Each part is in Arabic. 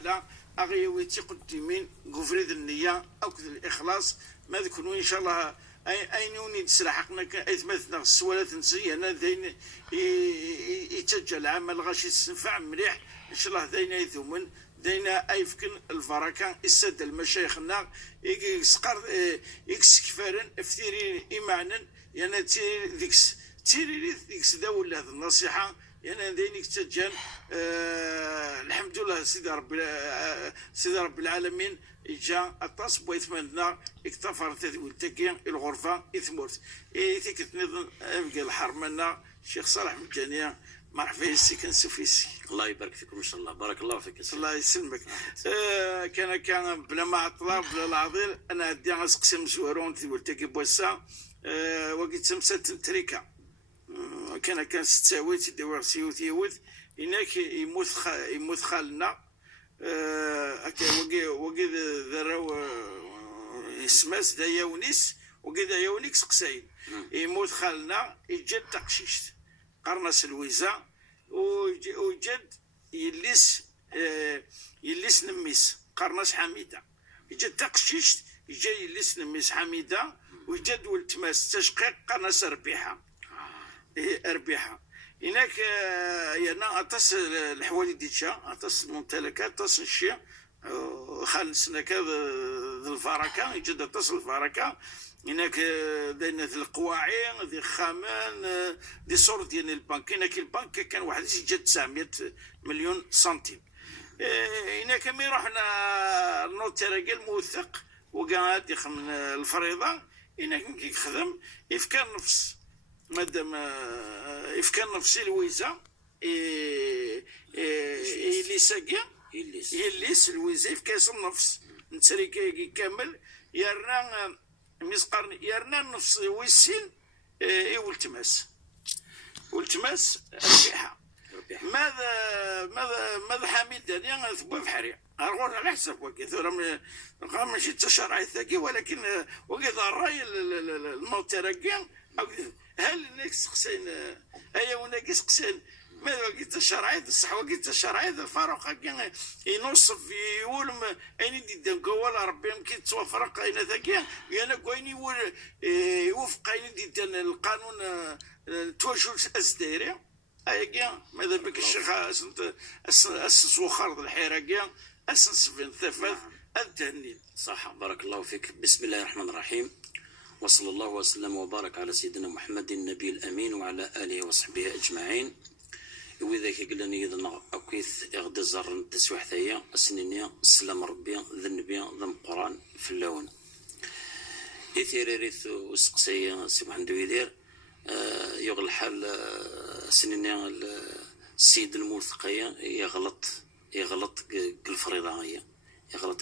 تعالى أغيويتي قدمين قفريد النية أو الإخلاص ما ذكروا إن شاء الله أينوني تسرحقنا إثمثنا السوالات نسي أنا ذين يتسجل عمل غاشي السنفع مليح إن شاء الله ذين يثمن دينا أيفكن الفركة السد المشايخنا يسقر يكسكفارن افتيري إيمانا يعني تيري ديكس داول هذه النصيحة يعني دينك تسجل الحمد لله سيدي رب العالمين جاء التصب ويثمننا اكتفر تدويل تقيا الغرفة إثمورت ثيك تنظم أبقى الحرمنا الشيخ صالح مجانية مرحبا السكن سوفيسي. الله يبارك فيكم ان شاء الله. بارك الله فيك. الله يسلمك. كان بلا ما عطلا بلا العظيم انا ادي اسقسم زورون تلتقي بوسا وقيت سمسات تريكا كان ستاوي تدور سيوت يود هناك يموت خالنا وقي ذراو اسماس دا يونيس وقي دا يونيكس قساين يموت خالنا يجد تقشيشت قرناس الويزا وجد يليس نميس قرناس حميدة يجد تقشيشت يجي يليس نميس حميدة وجد والتماس تشقيق قرناس ربيحة أربيحة هناك يانا أتصل الحوالي ديتشا أتصل الممتلكات أتصل الشيء خالص هناك ذي الفركة يجد أتصل الفركة هناك دينا ذي القواعي ذي خامان ذي صور ديال البنك هناك البنك كان واحد يجد 900 مليون سنتيم هناك مي رحنا النوتير موثق وقاعد يخدم الفريضة هناك يخدم يفكر نفس مادام يفكر نفسي لويزا يليس الويزا يفكر النفس نتريكي كامل يرنا مسقرن يرنا نفس ويسين والتماس الربيحة ماذا حميد دانيا ثبوا بحري أرغون على حسب وكي ثورة ماشي تشرع الثقي ولكن وكي الراي الموت ترقيا هل الناس قسين هيا وناقص قسين ماذا قلت الشرعي الصح وقلت الشرعي الفاروق ينصف يولم أين دي ولا ربي يمكن توفرق أين ذكيا يعني كوين يوفق أين دي القانون توجه الأسديري أيا ماذا بك الشيخ أسس وخرط الحيرة أسس في الثفاث التهنين. صح بارك الله فيك. بسم الله الرحمن الرحيم وصلى الله وسلم وبارك على سيدنا محمد النبي الأمين وعلى آله وصحبه أجمعين. وإذا قلنا يدنا أكيث إغدى الزر تسوح ثيا السنينية السلام ربي ذنبي ذم قرآن في اللون يثير ريث وسقسية سبحان دويدير يغل الحال السنينية السيد الموثقية يغلط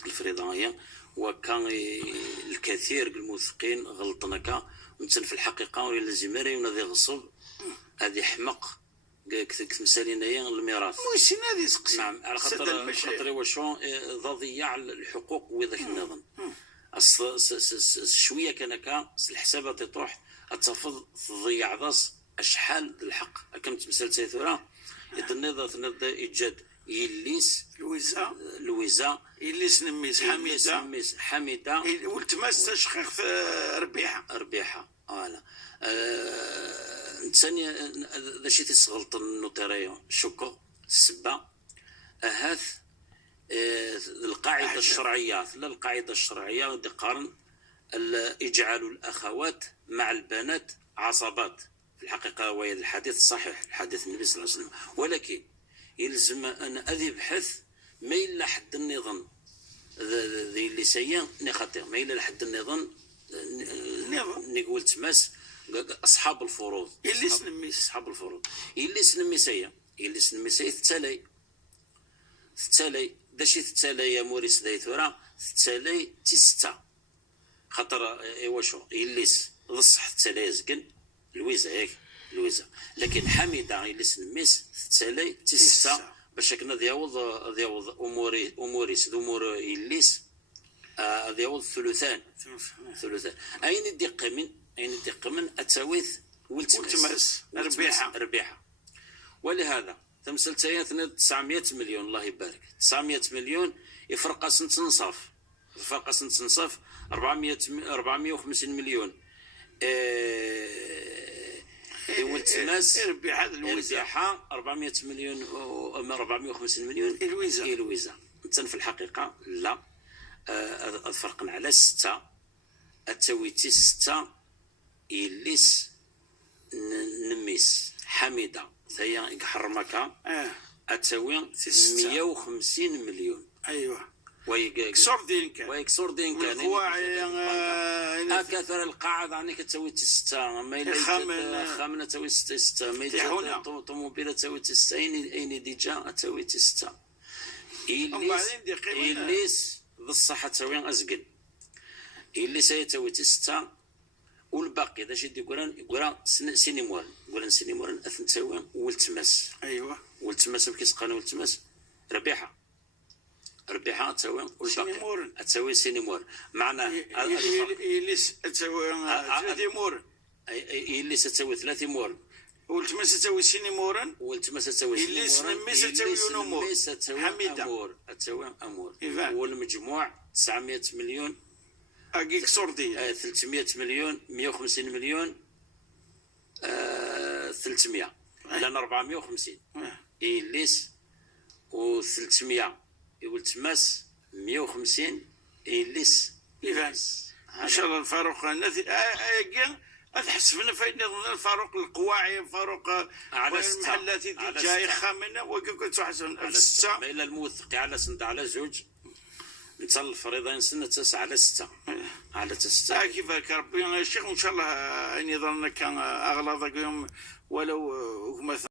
الفريضانية وكان الكثير من الموثقين غلطنك ونتسن في الحقيقة ولا الزماري ونذي غصب هذه حمق كمثالين هي الميراث موسين هذه سقسي نعم على خاطر وشو ضياع الحقوق وذاك النظام شويه كان الحسابات تروح تفض تضيع ضاس اشحال الحق كم تمثال سيثورا النظام يجد يليس لويزا يليس نميس حميده والتماس تشخيخ ربيحه فوالا ثاني ذا شي تسغلط النوتاريو شكو السبه هاث القاعده الشرعيه ودي قارن اجعال الاخوات مع البنات عصبات في الحقيقه وهي الحديث الصحيح الحديث النبي صلى الله عليه وسلم ولكن يلزم ان اذي بحث ما إلا حد النظام ذي اللي سيا نخاطر ما إلا لحد النظام نقول تماس أصحاب الفروض يليس نميس أصحاب الفروض يليس نميسية تتالي داشي تتالي يا موريس دايثورا تتالي تستا خاطر ايوا شو يليس بصح تتالي يزقن لويزا لكن حميدة يليس نميس تتالي تستا باش كنا دياوض اموريس امور يليس دياوض ثلثان اين الدق من اتساويث والتماس ربيحه ولهذا تمثل تاياتنا 900 مليون. الله يبارك. 900 مليون يفرق تنصف 450 مليون. والتماس الربيحة 400 مليون 450 مليون الويزا. في الحقيقة لا، فرقنا على 6 التويتي 6 إليس نميس حميدة هي حرمكا التوي 150 مليون. ايوه ويكسر دين كان كثر القاعد عني كتسوي 6 ما إلا خامنة تسوي 6 ما إلا طوموبيلة تسوي 6 أين ديجا تسوي 6 إليس ذا الصحة تسوي أزقل إليس يتسوي 6 والباقي إذا شدي يقولان سينيمورن أثن تسوي والتماس. أيوة والتماس بكيس قانا والتماس ربيحة تسوي والباقي تسوي سينيمورن معناه إليس تسوي 3 مورن إليس تسوي 3 مورن والتماس تسوي سينيمورن إليس نميس تسوي يونمور حميدة تسوي أمور والمجموع 900 مليون أجيك صردي 300 مليون 150 مليون 300 لأن 450 إليس و300 يقول تماس 150 إليس. إن شاء الله الفاروق أتحسبنا فإن الفاروق القواعي فاروق المحلات جاي خامنة وكيف تحسن الستة ما إلا الموثق على سند على زوج نتصل الفريضة ينسن 9 على 6 على 6 كيفك ربي يا شيخ. وإن شاء الله أن يظن كان أغلظك يوم ولو مثلا